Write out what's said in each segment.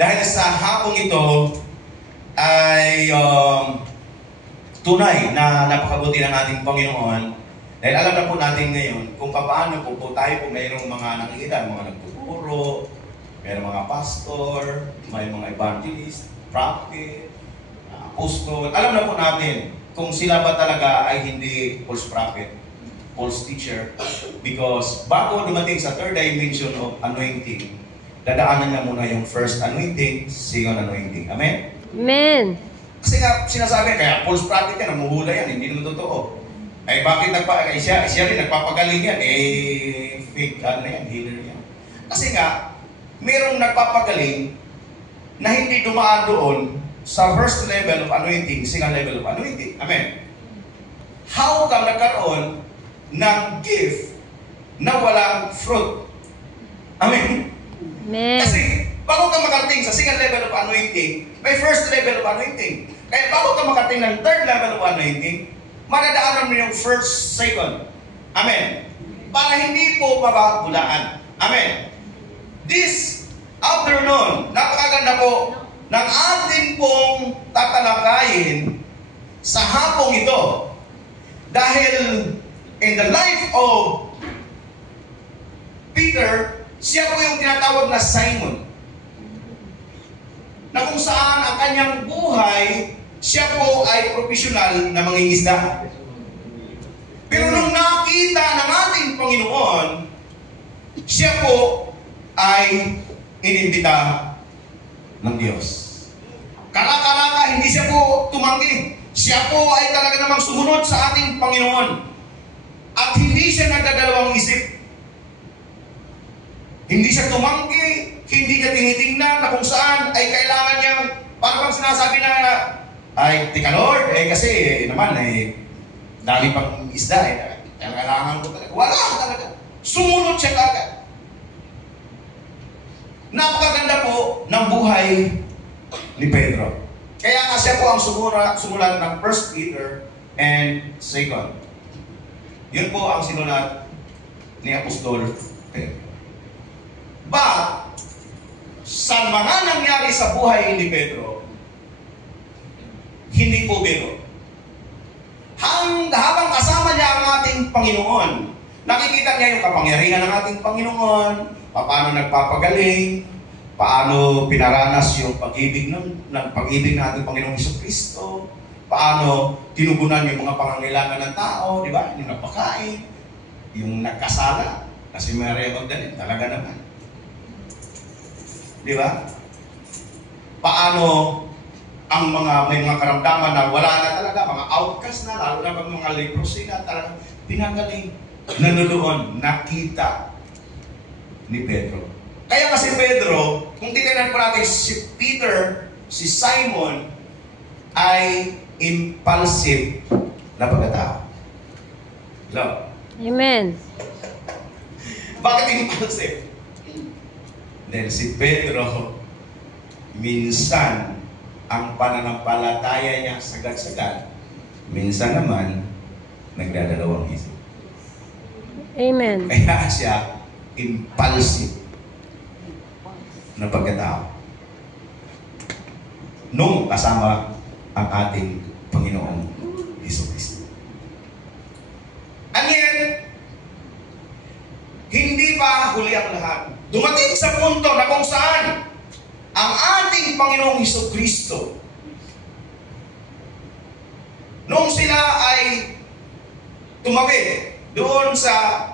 Dahil sa hapong ito ay tunay na napakabuti ng ating Panginoon. Dahil alam na po natin ngayon kung paano po tayo kung mayroong mga nakikita, mga nagtuturo, mayroong mga pastor, may mga evangelist, prophet, apostle. Alam na po natin kung sila ba talaga ay hindi false prophet, false teacher. Because bago dumating sa third dimension of anointing, dadaanan niya muna yung first anointing, second anointing. Amen? Amen. Kasi nga, sinasabi, kaya false prophet yan, namuhula yan, hindi naman totoo. Ay bakit siya rin nagpapagaling yan, fake, healer yan. Kasi nga, mayroong nagpapagaling na hindi dumaan doon sa first level of anointing, second level of anointing. Amen? How ka nagkaroon ng gift na walang fruit? Amen? Amen. Kasi, bago ka makarating sa second level of anointing, may first level of anointing. Kaya bago ka makarating ng third level of anointing, madadaanan mo yung first, second. Amen. Para hindi po mababulaan. Amen. This afternoon, napakaganda po ng ating pong tatalakayin sa hapong ito. Dahil in the life of Peter, siya po yung tinatawag na Simon. Na kung saan ang kanyang buhay, siya po ay profesional na mangingisda. Pero nung nakita ng ating Panginoon, siya po ay inimbita ng Diyos. Kara-karaka, hindi siya po tumanggi. Siya po ay talaga namang sumunod sa ating Panginoon. At hindi siya nagdadalawang isip. Hindi siya tumanggi, hindi niya tinitingnan na kung saan ay kailangan niyang, para bang sinasabi na, ay, tika Lord, kasi naman, dali pang isda, kailangan ko talaga. Wala talaga. Sumunod siya agad. Napakaganda po ng buhay ni Pedro. Kaya nga siya po ang sumulat ng 1 Peter and 2. Yun po ang sinulat ni Apostol Pedro. But, sa mga nangyari sa buhay ni Pedro, hindi po biro. Habang kasama niya ang ating Panginoon, nakikita niya yung kapangyarihan ng ating Panginoon, paano nagpapagaling, paano pinaranas yung pag-ibig ng pag-ibig ng ating Panginoong Jesucristo, paano tinugunan yung mga pangangailangan ng tao, di ba? Yung nagpakain, yung nagkasala, kasi Maria Magdalene, talaga naman. Di ba? Paano ang may mga karamdaman na wala na talaga, mga outcast na, lalo na mga leprosy na talaga, pinagaling, nanunoon, nakita ni Pedro. Kaya kasi Pedro, kung titignan po natin si Peter, si Simon, ay impulsive na pagkatao. Hello? Amen. Bakit impulsive? Then si Pedro, minsan, ang pananampalataya niya sagad-sagad, minsan naman, nagdadalawang isip. Amen. Kaya siya, impulsive na pagkatao. Nung kasama ang ating Panginoong Jesucristo. And yet, hindi pa huli ang lahat. Dumating sa punto na kung saan ang ating Panginoong Jesucristo, nung sila ay tumabi doon sa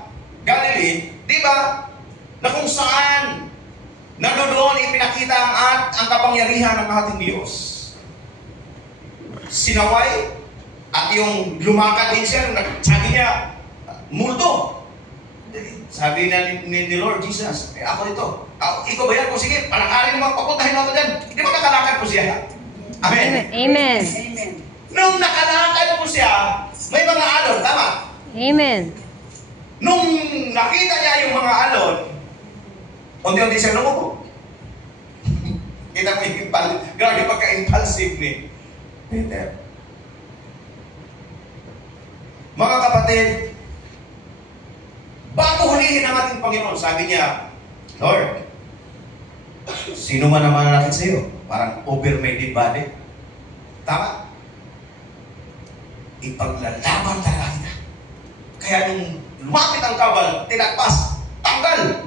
Galilee, di ba, na kung saan nandoon ipinakita ang kapangyarihan ng ating Diyos. Sinaway, at yung lumakad din siya, sabi niya, multo. Sabi na ni Lord Jesus, ako ito. Ikaw ba yan? O sige, palakarin mo, papuntahin mo ako dyan. Hindi ba nakalakad po siya? Amen. Amen. Nung nakalakad po siya, may mga alon, tama? Amen. Nung nakita niya yung mga alon, unti-unti siya lumuko. Kita mo yung grabe pagka-impulsive ni Peter. Mga kapatid, bago hulihin ang ating Panginoon, sabi niya, Lord, sino man ang mananakit sa iyo, parang over-minded body. Tama? Ipaglalaban talaga kita. Kaya nung lumapit ang kabal, tinagpas, tanggal.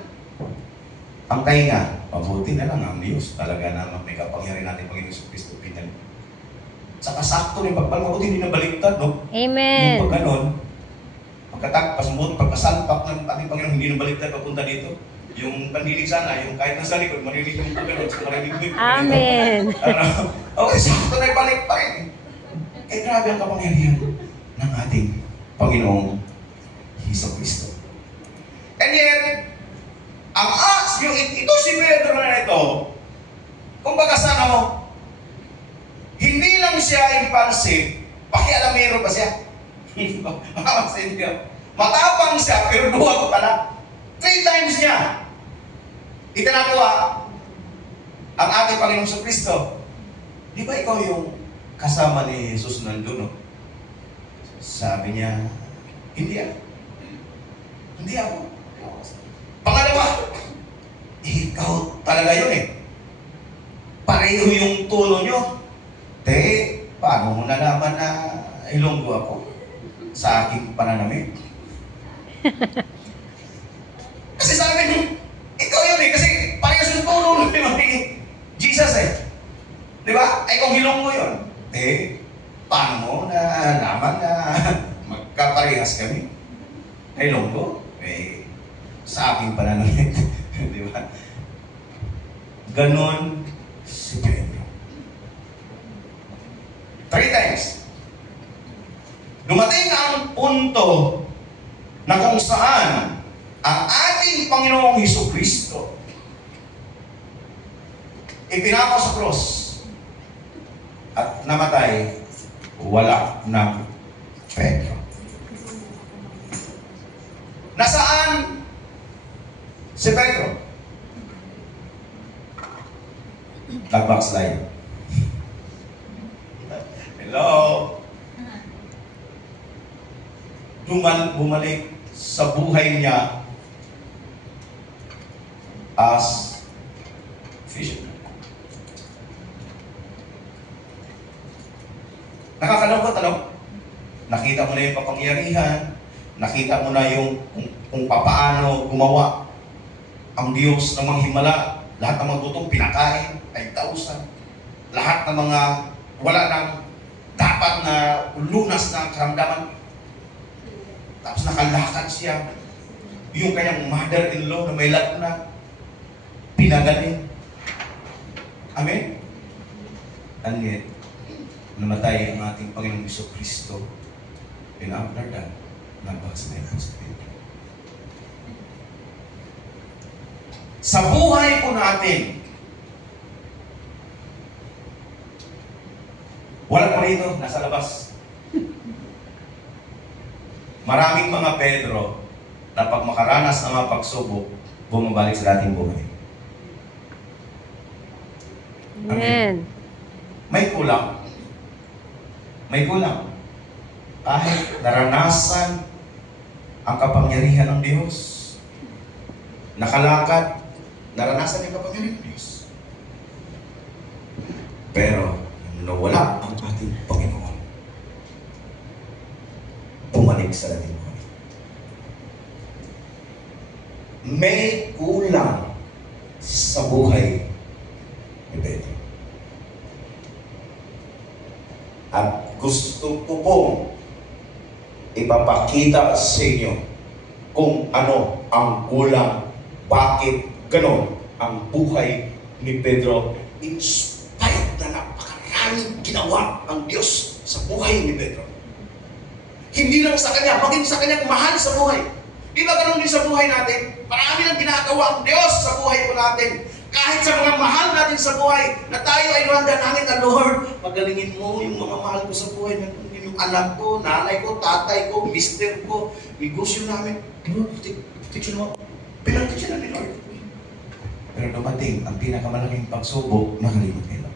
Ang kahinga, mabuti na lang ang Diyos. Talaga naman may kapangyarihan natin Panginoon Kristo pinal. Saka sakto yung pagpal, mabuti hindi nabaliktad, no? Amen. Yung pag ganon, pagkatagpas mo, pagkasalpak ng ating Panginoon, hindi nabaliktad papunta dito. Yung pandilig sana, yung kahit nasa likod, marinig yung pagkaroon, so marinig mo yung Amen. Okay, sakto na ibalik pa rin. Eh, grabe ang kapangyarihan ng ating Panginoong Hesus Kristo. And yet, ang yung ito si Pedro na ito, kumbaga sa hindi lang siya impulsive, pakialamero pa siya. Matapang siya, pero duwag pala. 3 times niya itinatawa ang ating Panginoong Hesus Kristo. Di ba ikaw yung kasama ni Jesus nandun, no? Sabi niya, hindi ako. Hindi ako. Pangalawa, ikaw talaga yun eh. Pareho yung tono nyo. Paano mo nalaman na Ilonggo ako sa aking pananamit? Kasi sabi niyo, ikaw yun eh. Kasi parehas yung tono ni Jesus eh. Di ba? Ay kung Ilonggo yun. Paano mo nalaman na magkaparehas kami? Ilonggo? Sa aking pananamit. Di ba? Ganon si Pedro. 3 times. Dumating ang punto na kung saan ang ating Panginoong Hesus Kristo ipinako sa cross at namatay, wala ng Pedro. Nasaan si Pedro? Nag-backslide. Hello? Bumalik sa buhay niya as fisherman. Nakakalungkot, ano? Nakita mo na yung kapangyarihan, nakita mo na yung kung paano gumawa ang Diyos ng mga himala, lahat ng mga gutom pinakain, 5,000. Lahat ng mga wala nang dapat na lunas ng karamdaman. Tapos nakalakad siya. Yung kanyang mother-in-law na may lagna, pinagaling. Amen? And yet, namatay ang ating Panginoong Hesus Kristo. And after that, nag-backslide po sa Pedro. Sa buhay po natin, wala pa rito, nasa labas. Maraming mga Pedro na pag makaranas ng mga pagsubok, bumabalik sa dating buhay. Amen. May kulang. May kulang. Kahit naranasan ang kapangyarihan ng Diyos, nakalakad, naranasan yung kapangyarihan ng Diyos. Pero, nawala ang ating Panginoon, bumalik sa dating buhay. May kulang sa buhay ni Pedro. At gusto ko pong ipapakita sa inyo kung ano ang kulang, bakit ganon ang buhay ni Pedro in spite na napakaraming ginawa ang Diyos sa buhay ni Pedro. Hindi lang sa kanya, maging sa kanyang mahal sa buhay. Di ba ganun din sa buhay natin? Marami nang ginagawa ang Diyos sa buhay po natin. Kahit sa mga mahal natin sa buhay, na tayo ay nandanangin na, Lord, pagalingin mo yung mga mahal ko sa buhay, yung anak ko, nanay ko, tatay ko, mister ko, negosyo namin. Lord, protection mo. Pinag-protection na ni Lord. Pero dumating ang pinakamalaking pagsubok, nakalimot nila.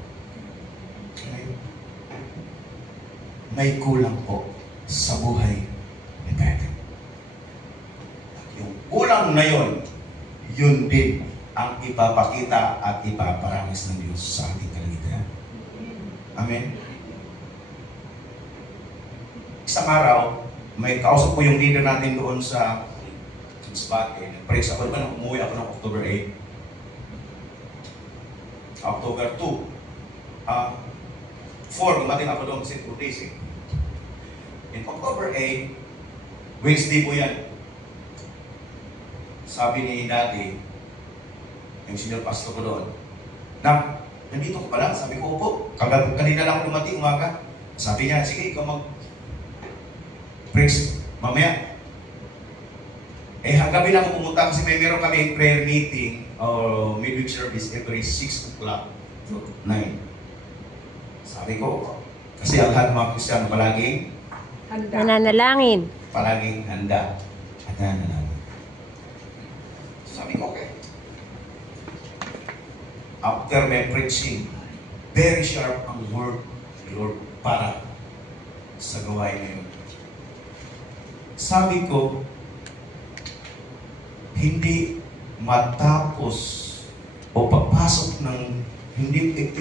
May kulang po sa buhay ni Pedro. Yung kulang na yun din ang ipapakita at ipaparanas ng Diyos sa ating kalagayan. Amen? Isang araw, may kausap ko yung leader natin doon sa spot. Praise ako naman, umuwi ako ng October 8. October 2. 4, dumating ako doon kasi 2 days eh. In October 8, Wednesday po yan. Sabi ni Daddy, yung senior pastor ko doon, "Nak, nandito ko pala?" Sabi ko, "Opo. Kanina lang ako dumating umaga." Sabi niya, "Sige, ikaw mag-praise mamaya." Hanggang na ako pumunta kasi meron kami prayer meeting or midweek service every 6 o'clock to 9. Sabi ko, kasi ang lahat ng mga Kristiyano palaging Nananalangin. palaging handa at nananalangin. Sabi ko, okay. After my preaching, very sharp ang word ni Lord para sa gawain ngayon. Sabi ko, hindi matapos o pagpasok ng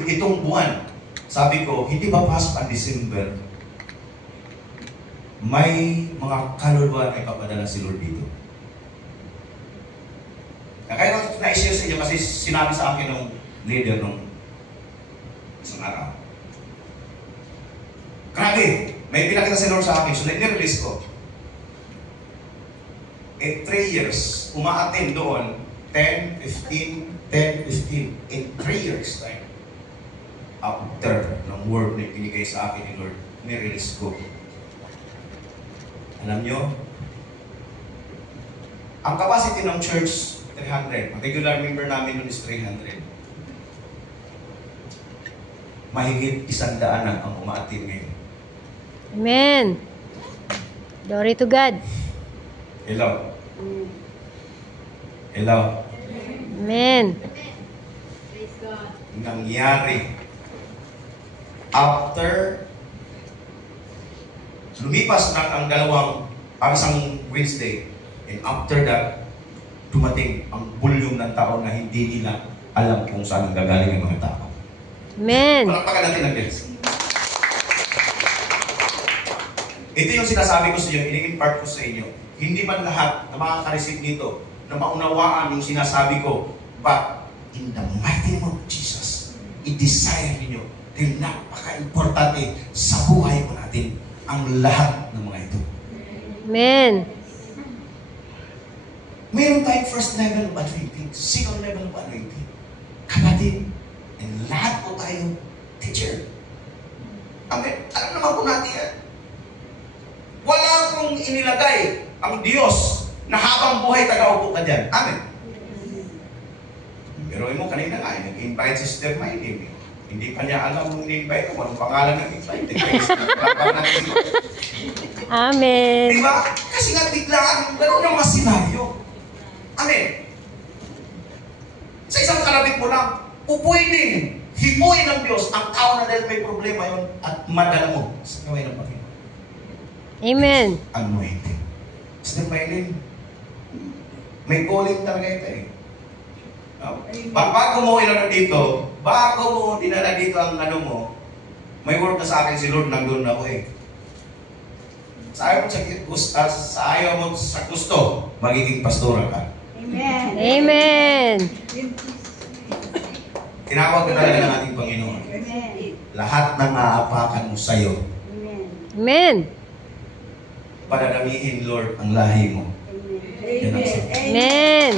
itong buwan, sabi ko, hindi papasok ang December, may mga kaluluwa na ipapadala si Lord dito. Kaya na-share sa inyo kasi sinabi sa akin ng leader nung isang araw. Grabe! May pinakita si Lord sa akin, so nag-release ko. 3 years, umaattend doon, 10, 15, 10, 15, in 3 years time. After ng word na binigay sa akin ni Lord, nirelease ko. Alam nyo, ang capacity ng church, 300. Ang regular member namin nun is 300. Mahigit 100 ang umaattend ngayon. Amen. Glory to God. Hello. Hello. Amen. Nangyari. After lumipas na ang isang Wednesday, and after that, dumating ang volume ng tao na hindi nila alam kung saan gagaling ang mga tao. Amen. Palakpakan natin ang Diyos. Ito yung sinasabi ko sa inyo, ini-impart ko sa inyo. Hindi man lahat na makaka-receive nito, na maunawaan yung sinasabi ko, but in the mighty name of Jesus, i-desire ninyo, dahil napaka-importante sa buhay po natin ang lahat ng mga ito. Amen. Meron tayong first level of anointing, second level of anointing. Kapatid, and lahat po tayo teacher. Amen. Alam naman po natin yan. Wala pong inilagay ang Diyos na habang buhay taga-upo ka dyan. Amen. Pero mo kanina nga, nag-invite si Sister Maylin. Hindi pa niya alam kung in-invite ko. Anong pangalan ng invite? Amen. Diba? Kasi nga biglaan, gano'n yung mga senaryo. Amen. Sa isang kalapit mo lang, pupwedeng hipuin ng Diyos ang tao na dahil may problema yon at madala mo sa gawin ng Panginoon. Amen. Anointing. Sister Maylin, may calling talaga ito eh. Bago mo inano dito, bago mo dinala dito ang ano mo, may word na sa akin si Lord, nandun ako eh. Sa ayaw mo sa gusto, magiging pastora ka. Amen. Amen. Tinawag ka talaga ng ating Panginoon. Amen. Lahat ng aapakan mo sa'yo, Amen. Amen. padadamihin, Lord, ang lahi mo. Yan ang sabi. Amen.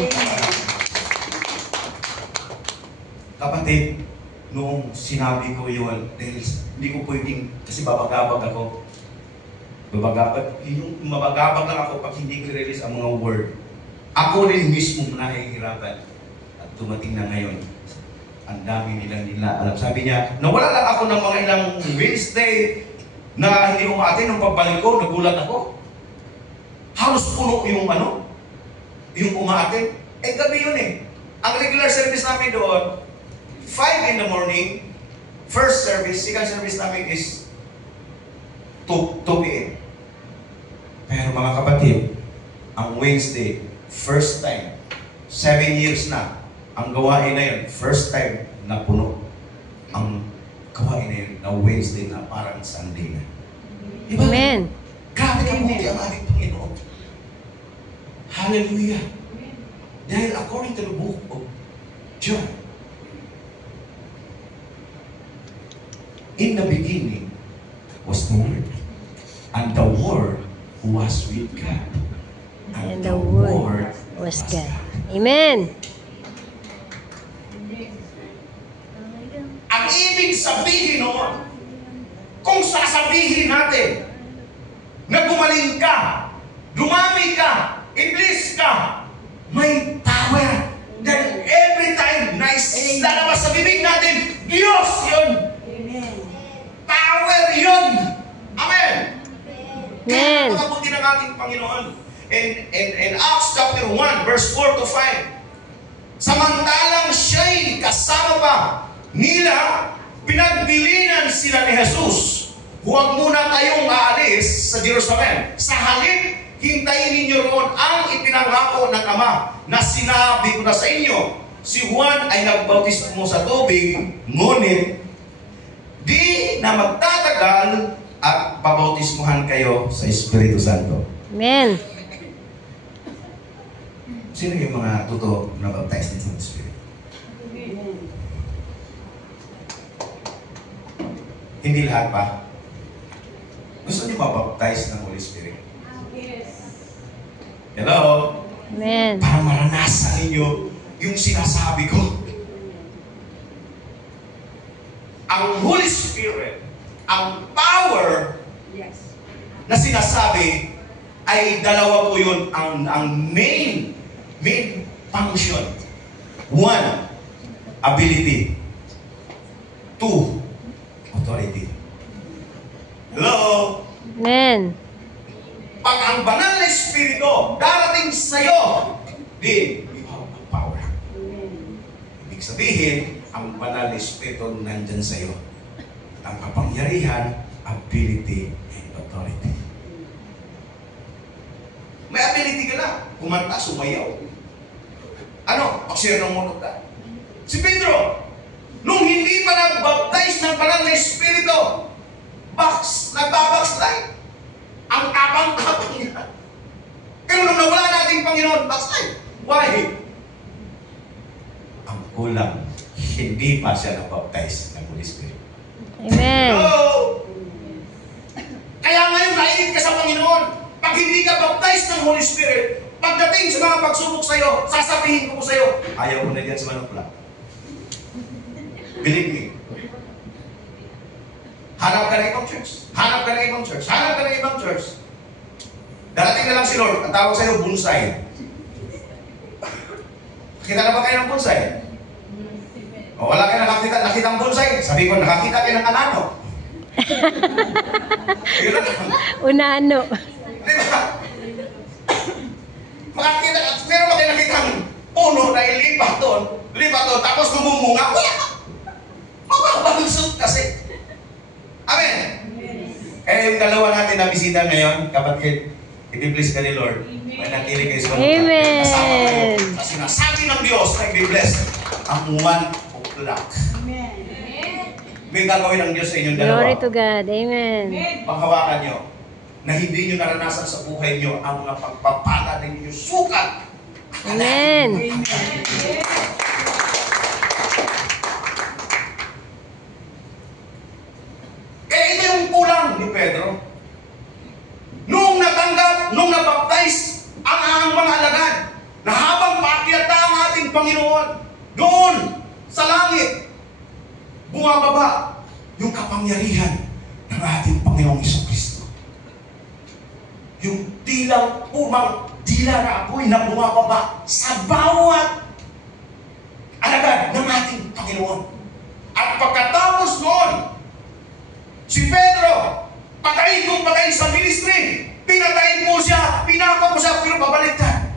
Kapatid, noong sinabi ko yun, dahil hindi ko pwedeng, kasi babagabag ako. Yung mabagabag lang ako pag hindi ko release ang mga word. Ako rin mismo nahihirapan. At dumating na ngayon, ang dami nila alam. Sabi niya, nawala lang ako ng mga ilang Wednesday na hindi umaatin. Nung pagbalik ko, nagulat ako. Halos puno yung yung umaatin. Gabi yun eh. Ang regular service namin doon, 5 in the morning, first service, second service namin is 2 p.m. Pero mga kapatid, ang Wednesday, first time, 7 years na, ang gawain na yun, first time na puno. Ang gawain na yun, na Wednesday na parang Sunday na. Diba? Amen. Grabe kabuti ang ating Panginoon. Hallelujah. Dahil according to the book of John, in the beginning was the Word, and the Word was with God, And the Word was God. Amen. Ang ibig sabihin noon, kung sasabihin natin na gumaling ka, dumami ka, iblis ka, may power. Then every time na ilalabas sa bibig natin, Diyos yun. Power yun. Amen. Amen. Kaya pagkabuti ng ating Panginoon. In Acts chapter 1, verse 4 to 5, samantalang siya'y kasama pa nila, pinagbilinan sila ni Jesus, huwag muna kayong aalis sa Jerusalem. Sa halip, hintayin ninyo roon ang ipinangako ng Ama na sinabi ko na sa inyo. Si Juan ay nagbautismo sa tubig, ngunit di na magtatagal at pabautismuhan kayo sa Espiritu Santo. Amen. Sino yung mga totoo na baptized in the Spirit? Hindi lahat pa. Gusto niyo mabaptize ng Holy Spirit? Hello? Amen. Para maranasan ninyo yung sinasabi ko. Ang Holy Spirit, ang power na sinasabi ay dalawa po yun ang main function. 1, ability. 2, authority. Hello? Amen. Pag ang banal na Espiritu darating sa'yo, then you have the power. Ibig sabihin, ang banal na Espiritu nandyan sa'yo. Ang kapangyarihan, ability, and authority. May ability ka na. Kumanta, sumayaw. Ano? Pag-share ng monog ka. Si Pedro, nung hindi pa nag-baptize ng banal na Espiritu, nagbabackslide. Ang tapang-tapang niya. Pero nung nawala nating Panginoon, backslide. Why? Ang kulang, hindi pa siya nag-baptize ng Holy Spirit. Amen. Hello? Kaya ngayon, nainit ka sa Panginoon. Pag hindi ka baptized ng Holy Spirit, pagdating sa mga pagsubok sa'yo, sasabihin ko sa'yo, ayaw mo na dyan sa manukla. Believe me. Hanap ka ng ibang church. Hanap ka ng ibang church. Hanap ka ng ibang church. Darating na lang si Lord. Ang tawag sa'yo, bonsai. Nakita na ba kayo ng bonsai? O wala kayo nakita ng bonsai? Sabi ko, nakakita kayo ng anano. Yun lang. Unano. Diba? Makakita, meron ba kayo nakitang puno na ilipat doon, tapos lumumunga? Wala! Mababalusot kasi. Amen? Kaya yung dalawa natin na bisita ngayon, kapatid, i-bless ka ni Lord. May natili kayo sa mga Amen. kasama kayo. Kasi sinasabi ng Diyos na i-bless ang 1 o'clock. May gagawin ng Diyos sa inyong dalawa. Glory to God. Amen. Panghawakan nyo na hindi nyo naranasan sa buhay nyo ang mga pagpapala ng inyong sukat. Amen. Kaya ito yung kulang ni Pedro. Nung nabaptize ang mga alagad, na habang paakyat na ang ating Panginoon, doon sa langit, bumababa yung kapangyarihan ng ating Panginoong Jesucristo. Yung dilang dila na apoy na bumababa sa bawat alagad ng ating Panginoon. At pagkatapos noon, si Pedro, patayin kung patayin sa ministry, pinatayin mo siya, pinako mo siya, pero babaliktad.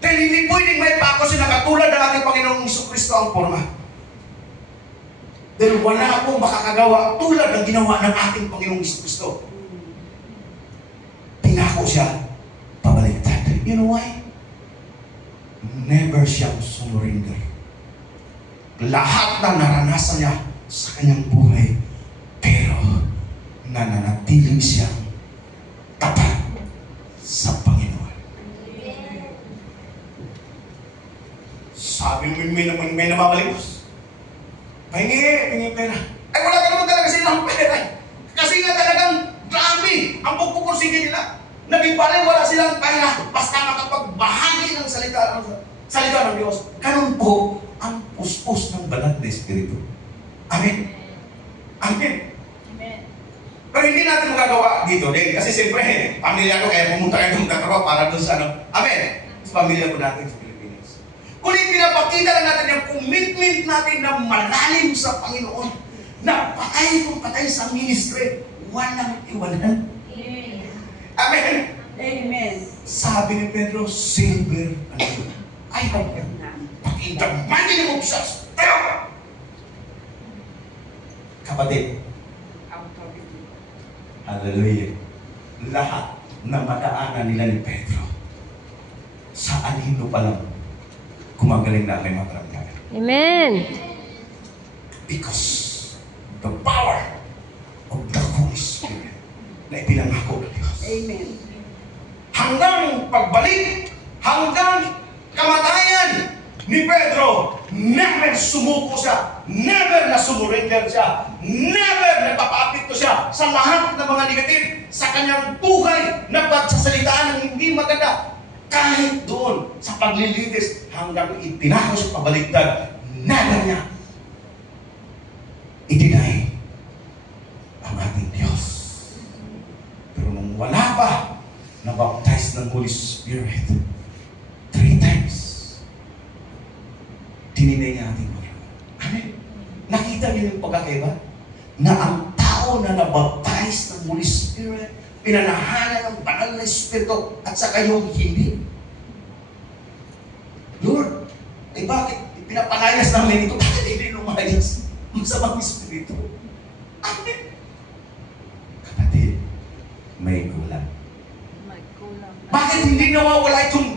Dahil hindi pwedeng may pako siya na katulad ng ating Panginoong Jesucristo ang forma. Dahil wala akong makakagawa tulad ng ginawa ng ating Panginoong Jesucristo. Pinako siya, pabaliktad. You know why? Never siyang surrender. lahat na naranasan niya sa kanyang buhay, pero nananatiling siyang tapat sa Panginoon. Sabi mo, may namamalimos. Pahingi pera. Ay, wala ka naman talaga silang pera. Kasi nga talagang grabe ang pagpupursige nila. Naging parang wala silang pera basta makapagbahagi ng salita ng Diyos. Ganun po ang puspos ng banal na Espiritu. Amen. Amen. Pero hindi natin magagawa dito din. Kasi siyempre, pamilya ko, kaya pumunta kayo ng tatrabaho para doon sa ano. Amen. Sa pamilya ko natin sa Pilipinas. Kundi pinapakita lang natin yung commitment natin na malalim sa Panginoon. Na patay kung patay sa ministry. Walang iwanan. Amen. Amen. Sabi ni Pedro, silver and gold. I have in the mighty name of Jesus. Pero, kapatid, hallelujah, lahat na madaanan nila ni Pedro, sa anino pa lang, kumagaling na may mataramdaman. Amen. Because the power of the Holy Spirit na ipinangako ng Diyos. Amen. Hanggang pagbalik, hanggang kamatayan ni Pedro, never sumuko siya, never na sumurrender siya, never nagpapapikto siya sa lahat ng mga negative sa kanyang buhay na pagsasalitaan ng hindi maganda. Kahit doon sa paglilitis hanggang itinako siya pabaliktad, never niya i-deny ang ating Diyos. Pero nung wala pa, na-baptize ng Holy Spirit 3 times, tininay niya ating Panginoon. Amen. Nakita niyo yung pagkakaiba? Na ang tao na nabaptize ng Holy Spirit, pinanahanan ng banal na Espiritu, at saka yung hindi. Lord, bakit pinapalayas namin ito? Bakit hindi lumayas? Masamang Espiritu. Amen. Kapatid, may kulang. Bakit hindi nawawala itong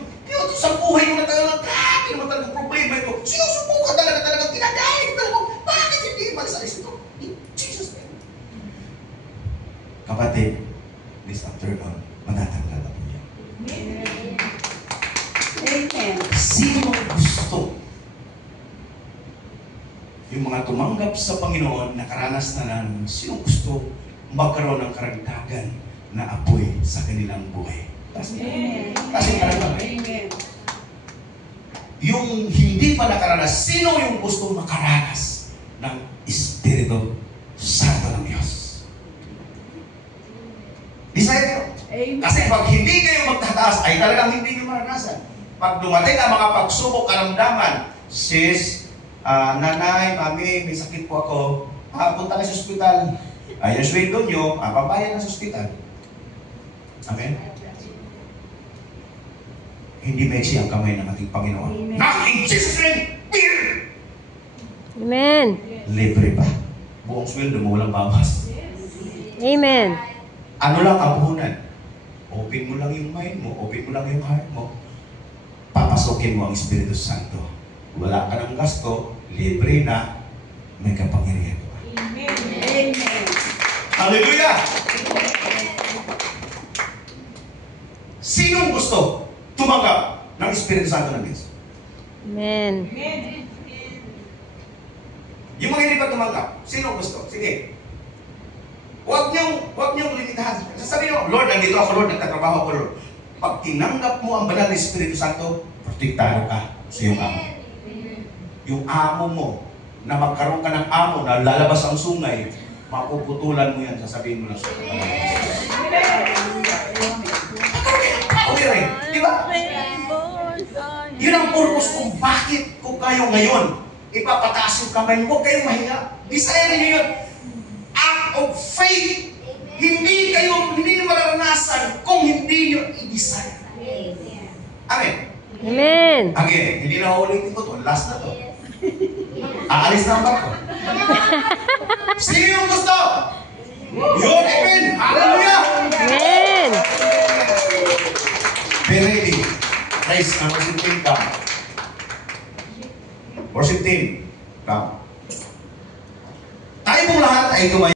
sa buhay mo na talagang grabe naman talagang problema ito? Sinusubukan talaga tinadahil talaga. Bakit hindi malis-alis ito? In Jesus' name. Kapatid, this afternoon, matatanggal na po niya. Amen. Sino gusto yung mga tumanggap sa Panginoon, nakaranas na ng sino gusto magkaroon ng karagdagan na apoy sa kanilang buhay? Amen. Kasi karagdagan. Amen. Yung hindi pa nakaranas, sino yung gusto makaranas ng Espiritu Santo ng Diyos? Decide nyo. Amen. Kasi pag hindi kayo magtataas, ay talagang hindi nyo maranasan. Pag dumating ang mga pagsubok, karamdaman, sis, nanay, mami, may sakit po ako, punta kayo sa ospital. Yung sweldo nyo, pabayad na sa ospital. Amen? Hindi maiksi ang kamay ng ating Panginoon. Amen. Now, in Jesus' name, period! Amen. Libre pa. Buong sweldo mo, walang bawas. Amen. Ano lang ang puhunan? Open mo lang yung mind mo, open mo lang yung heart mo. Papasokin mo ang Espiritu Santo. Wala ka ng gasto, libre na, may kapangyarihan pa. Amen. Amen. Hallelujah! Sinong gusto tumanggap ng Espiritu Santo ng Diyos? Amen. Yung mga hindi pa tumanggap, sino gusto? Sige. Huwag niyong limitahan. Sasabihin nyo, Lord, nandito ako, Lord, nagtatrabaho ako, Lord. Pag tinanggap mo ang banal na Espiritu Santo, protektado ka sa iyong amo. Yung amo mo, na magkaroon ka ng amo na lalabas ang sungay, mapuputulan mo yan, sasabihin mo lang sa banal na okay rin, di ba? Yun ang purpose kung bakit ko kayo ngayon ipapataas yung kamay mo, huwag kayong mahinga. Desire niyo yun. Act of faith. Hindi nyo mararanasan kung hindi nyo i-desire. Amen. Amen. Again, hindi na ulitin ko to. Last na to. Aalis na ang barko. Sino yung gusto? Yun, amen. Hallelujah. Amen. Be ready. Praise ang worship team come. Worship team, Tayo pong lahat ay tumayo.